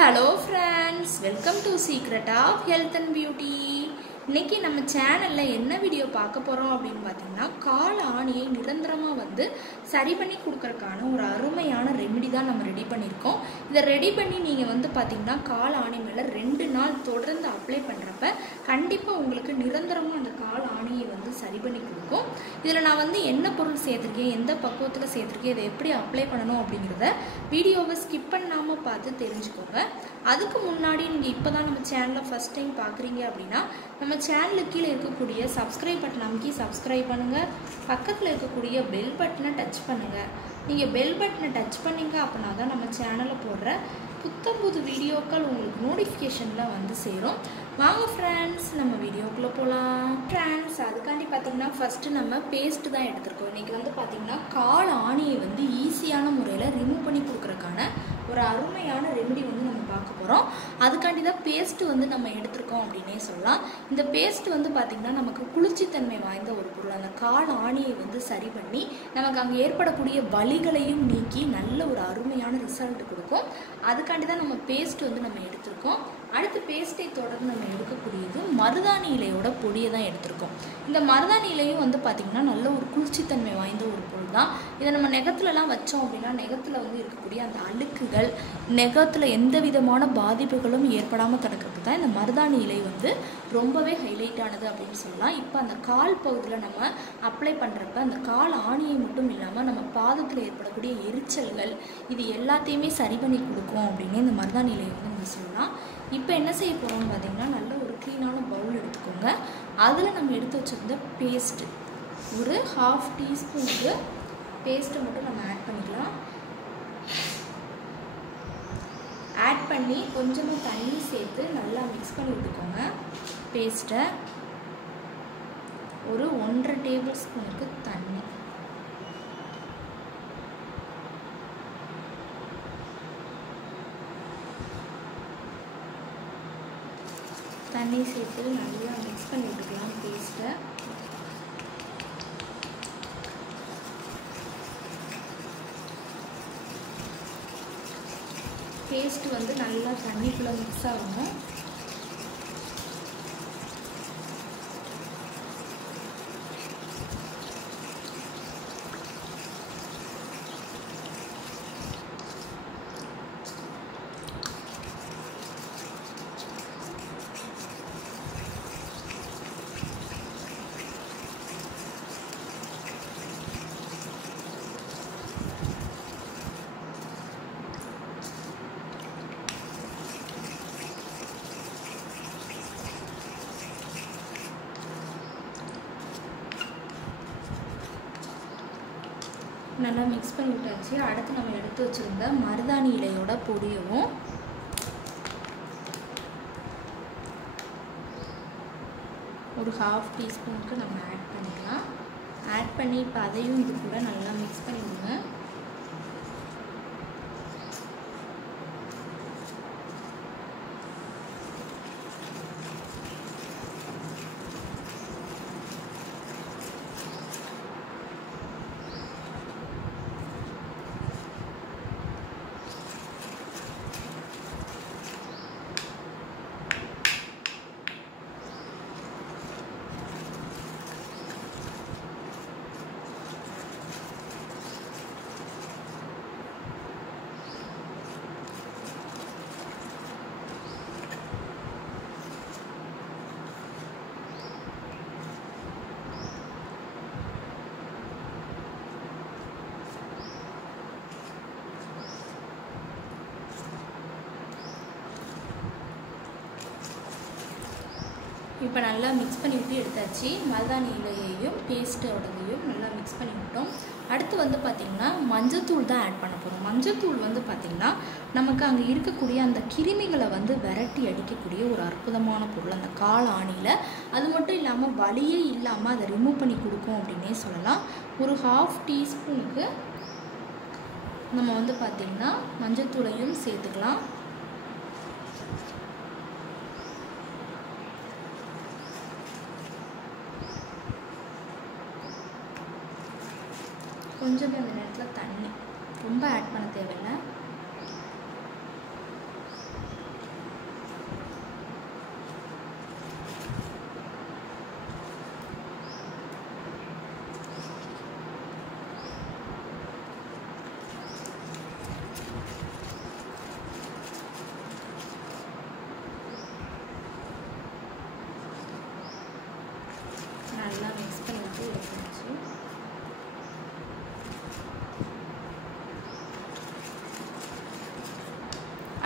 Hello friends, welcome to Secret of Health and Beauty. இன்னைக்கு நம்ம சேனல்ல என்ன வீடியோ பார்க்க போறோம் அப்படினு பாத்தீங்கன்னா கால் ஆணியை நிரந்தரமா சரி பண்ணி கொடுக்கறதுக்கான ஒரு அருமையான ரெமெடி தான் நம்ம ரெடி பண்ணிருக்கோம். இத ரெடி பண்ணி நீங்க பாத்தீங்கன்னா கால் ஆணி மேல 2 நாள் தொடர்ந்து அப்ளை பண்றப்ப கண்டிப்பா உங்களுக்கு நிரந்தரமா அந்த கால் ஆணியை சரி பண்ணி கொடுக்கும். இதுல நான் என்ன பொருள் சேர்த்திருக்கேன், எந்த பக்குவத்துல சேர்த்திருக்கேன், இதை எப்படி அப்ளை பண்ணனும் அப்படிங்கறத வீடியோவை ஸ்கிப் பண்ணாம பார்த்து தெரிஞ்சுக்கோங்க. அதுக்கு முன்னாடி நீங்க இப்பதான் நம்ம சேனலை ஃபர்ஸ்ட் டைம் பாக்குறீங்க அப்படினா நம்ம சேனலுக்கு கீழ இருக்கக்கூடிய சப்ஸ்கிரைப் பட்டன் அமுக்கி சப்ஸ்கிரைப் பண்ணுங்க. பக்கத்துல இருக்கக்கூடிய பெல் பட்டனை டச் பண்ணுங்க. நீங்க பெல் பட்டனை டச் பண்ணீங்க அப்படினா தான் நம்ம சேனல்ல போடுற புத்தம்புது வீடியோக்கள் உங்களுக்கு நோட்டிஃபிகேஷன்ல சேரும். வாங்க ஃப்ரெண்ட்ஸ், நம்ம வீடியோக்குள்ள போலாம். ஃப்ரெண்ட்ஸ், அதுக்காண்டி பாத்தீங்கன்னா ஃபர்ஸ்ட் நம்ம பேஸ்ட் தான் எடுத்துருக்கோம். இன்னைக்கு பாத்தீங்கன்னா கால் ஆணியை ஈஸியான முறையில் ரிமூவ் பண்ணி கொடுக்கறதுக்கான ஒரு அருமையான ரெமெடி நம்ம பார்க்க போறோம். அதுக்காண்டி தான் பேஸ்ட் நம்ம எடுத்துருக்கோம் அப்படின்னே சொல்லலாம். இந்த பேஸ்ட் பாத்தீங்கன்னா நமக்கு குளிர்ச்சித்தன்மை வாய்ந்த ஒரு பொருள். அந்த கால் ஆணியை சரி பண்ணி நமக்கு அங்கே ஏற்படக்கூடிய வலிகளையும் நீக்கி நல்ல ஒரு அருமையான ரிசல்ட் கொடுக்கும். அதுக்காண்டி தான் நம்ம பேஸ்ட் நம்ம எடுத்திருக்கோம். அடுத்து பேஸ்ட்டை தொடர்ந்து நம்ம எடுக்கக்கூடியது மருதாணி இலையோட பொடியை தான் எடுத்திருக்கோம். இந்த மருதாணி இலையும் பார்த்தீங்கன்னா நல்ல ஒரு குளிர்ச்சித்தன்மை வாய்ந்த ஒரு பொருள் தான். இதை நம்ம நெகத்துலலாம் வச்சோம் அப்படின்னா நெகத்தில் இருக்கக்கூடிய அந்த அழுக்குகள், நெகத்தில் எந்த விதமான பாதிப்புகளும் ஏற்படாமல் தடுக்கிறதுக்கு தான் இந்த மருதாணி இலை ரொம்பவே ஹைலைட் ஆனது அப்படின்னு சொல்லலாம். இப்போ அந்த கால் பகுதியில் நம்ம அப்ளை பண்ணுறப்ப அந்த கால் ஆணியை மட்டும் இல்லாமல் நம்ம பாதத்தில் ஏற்படக்கூடிய எரிச்சல்கள் இது எல்லாத்தையுமே சரி பண்ணி கொடுக்கும் அப்படின்னு இந்த மருதாணி இலையை நம்ம சொல்லலாம். இப்போ என்ன செய்ய போகிறோம்னு பார்த்தீங்கன்னா நல்ல ஒரு க்ளீனான பவுல் எடுத்துக்கோங்க. அதில் நம்ம எடுத்து வச்சுருந்த பேஸ்ட்டு ஒரு 1/2 டீஸ்பூனுக்கு பேஸ்ட்டை மட்டும் நம்ம ஆட் பண்ணிக்கலாம். ஆட் பண்ணி கொஞ்சமாக தண்ணி சேர்த்து நல்லா மிக்ஸ் பண்ணி விட்டுக்கோங்க. பேஸ்ட்டை ஒரு 1.5 டேபிள் ஸ்பூனுக்கு தண்ணி, தண்ணி சேர்த்து நல்லா மிக்ஸ் பண்ணி விட்டுக்கலாம். பேஸ்ட்டை பேஸ்ட் நல்லா தண்ணிக்குள்ளே மிக்ஸ் ஆகணும். நல்லா மிக்ஸ் பண்ணி விட்டாச்சு. அடுத்து நம்ம எடுத்து வச்சுருந்த மருதாணி இலையோட பொடியவும் ஒரு 1/2 டீஸ்பூனுக்கு நம்ம ஆட் பண்ணிக்கலாம். ஆட் பண்ணி இப்போ அதையும் இது கூட நல்லா மிக்ஸ் பண்ணி விடுங்க. இப்போ நல்லா மிக்ஸ் பண்ணி விட்டு எடுத்தாச்சு. மருதாணி இலையையும் பேஸ்ட்டோடையும் நல்லா மிக்ஸ் பண்ணி விட்டோம். அடுத்து பார்த்திங்கன்னா மஞ்சத்தூள் தான் ஆட் பண்ண போகிறோம். மஞ்சத்தூள் பார்த்திங்கன்னா நமக்கு அங்கே இருக்கக்கூடிய அந்த கிருமிகளை விரட்டி அடிக்கக்கூடிய ஒரு அற்புதமான பொருள் அந்த கால் ஆணியில். அது மட்டும் இல்லாமல் வலியே இல்லாமல் அதை ரிமூவ் பண்ணி கொடுக்கும் அப்படின்னே சொல்லலாம். ஒரு 1/2 டீஸ்பூனுக்கு நம்ம பார்த்திங்கன்னா மஞ்சத்தூளையும் சேர்த்துக்கலாம். கொஞ்சம் அந்த நேரத்தில் தண்ணி ரொம்ப ஆட் பண்ண தேவையில்லை.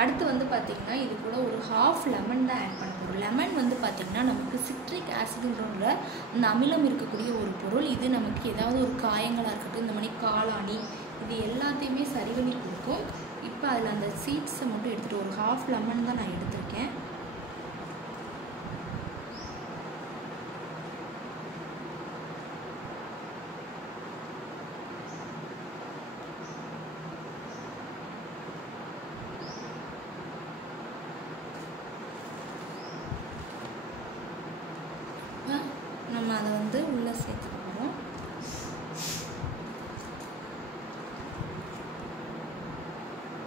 அடுத்து வந்து பார்த்திங்கன்னா இது கூட ஒரு ஹாஃப் லெமன் தான் ஆட் பண்ண போகிறோம். லெமன் வந்து பார்த்திங்கன்னா நமக்கு சிட்ரிக் ஆசிட்ன்ற அந்த அமிலம் இருக்கக்கூடிய ஒரு பொருள். இது நமக்கு ஏதாவது ஒரு காயங்களாக இருக்கட்டும், இந்த மாதிரி காளானி இது எல்லாத்தையுமே சரி பண்ணி கொடுக்கும். இப்போ அதில் அந்த சீட்ஸை மட்டும் எடுத்துகிட்டு ஒரு ஹாஃப் லெமன் தான் நான் எடுத்திருக்கேன். நம்ம அதை வந்து உள்ளே சேர்த்துக்க போகிறோம்.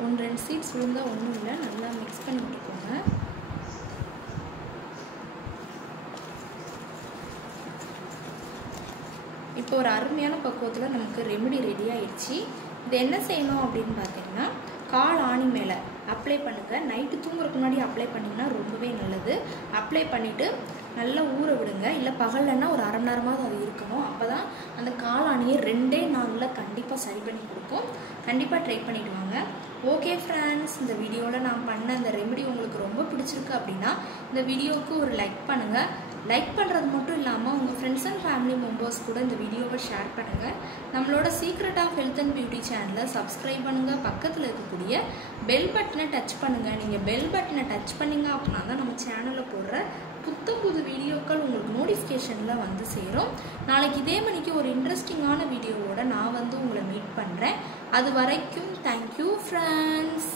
ஒன்று 2 சீட்ஸ் விழுந்தால் ஒன்றும் இல்லை, நல்லா மிக்ஸ் பண்ணி விட்டுக்கோங்க. இப்போ ஒரு அருமையான பக்குவத்தில் நமக்கு ரெமெடி ரெடி ஆயிடுச்சு. இது என்ன செய்யணும் அப்படின்னு பார்த்தீங்கன்னா, கால் ஆணி மேலே அப்ளை பண்ணுங்கள். நைட்டு தூங்குறதுக்கு முன்னாடி அப்ளை பண்ணிங்கன்னா ரொம்பவே நல்லது. அப்ளை பண்ணிவிட்டு நல்லா ஊற விடுங்க. இல்லை பகல்லன்னா ஒரு அரை மணி நேரமாவது அது இருக்கணும். அப்போ தான் அந்த காளானியை 2 நாளில் கண்டிப்பாக சரி பண்ணி கொடுக்கும். கண்டிப்பாக ட்ரை பண்ணிவிட்டு வாங்க. ஓகே ஃப்ரெண்ட்ஸ், இந்த வீடியோவில் நான் பண்ண இந்த ரெமெடி உங்களுக்கு ரொம்ப பிடிச்சிருக்கு அப்படின்னா இந்த வீடியோவுக்கு ஒரு லைக் பண்ணுங்கள். லைக் பண்ணுறது மட்டும் இல்லாமல் உங்கள் ஃப்ரெண்ட்ஸ் அண்ட் ஃபேமிலி மெம்பர்ஸ் கூட இந்த வீடியோவை ஷேர் பண்ணுங்கள். நம்மளோட secret of health and beauty சேனலை சப்ஸ்கிரைப் பண்ணுங்கள். பக்கத்தில் இருக்கக்கூடிய பெல் பட்டனை டச் பண்ணுங்கள். நீங்கள் பெல் பட்டனை டச் பண்ணிங்க அப்படின்னா தான் நம்ம சேனலில் போடுற புது வீடியோக்கள் உங்களுக்கு நோட்டிஃபிகேஷனில் வந்து சேரும். நாளைக்கு இதே மணிக்கு ஒரு இன்ட்ரெஸ்டிங்கான வீடியோவோட நான் வந்து உங்களை மீட் பண்ணுறேன். அது வரைக்கும் தேங்க்யூ ஃப்ரெண்ட்ஸ்.